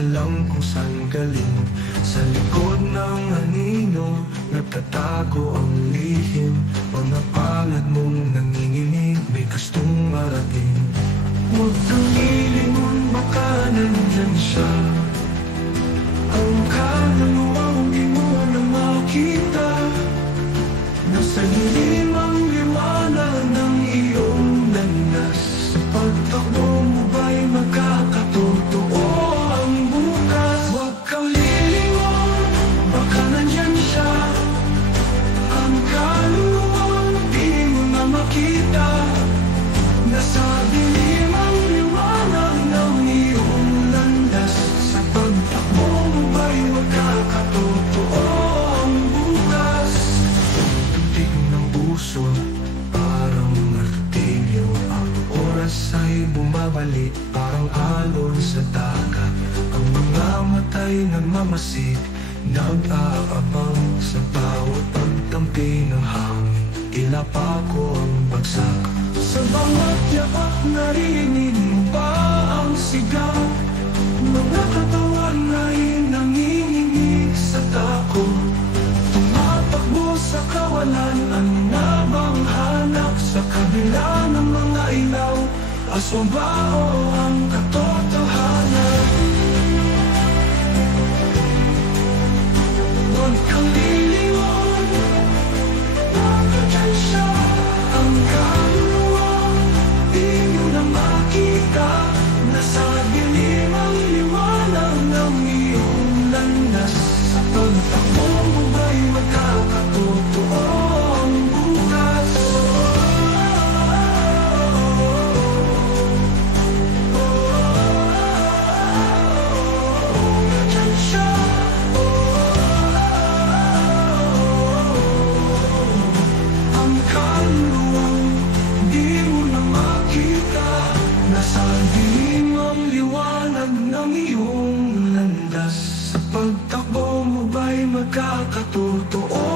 alam kung saan galing. Sa likod ng anino, nagtatago ang lihim. Mga palad mong nanginginig, may gustong marating. Huwag kang lilingon, baka nandyan siya. Ang kaluluwang di mo na makita. Nasa lilim ang liwanag ng iyong landas. Sa pagtakbo mo ba'y magkakatotoo ang bukas? Huwag kang lilingon, baka nandyan siya. Ang kaluluwang di mo na makita. Nasa lilim ang liwanag ng iyong landas. Sa pagtakbo mo ba'y magkakatotoo ang bukas? Tutig ng puso, parang martilyo. Ang oras ay bumabalik, parang alon sa dagat. Ang mga mata'y nagmamasid, nag-aabang sa bawat pagtampi ng hangin. Tila pa ko ang bagsak. Sa bawat yapak narinig mo ba ang sigaw? Mga katawan ay nanginginig sa takot. Tumatakbo sa kawalan, ano na bang hanap sa kabila ng mga ilaw? Aswang ba o ang katotohanan? Huwag kang lilingon, nakadyan siya. Ang kaluluwang di mo na makita. Nasa dilim ang liwanag ng iyong landas. Sa pagtakbo mo ba'y magkakatotoo ang bukas? Nandyan siya. Ang kaluluwang di mo na makita. Nasa dilim ang liwanag ng iyong landas. Sa pagtakbo mo ba'y magkakatotoo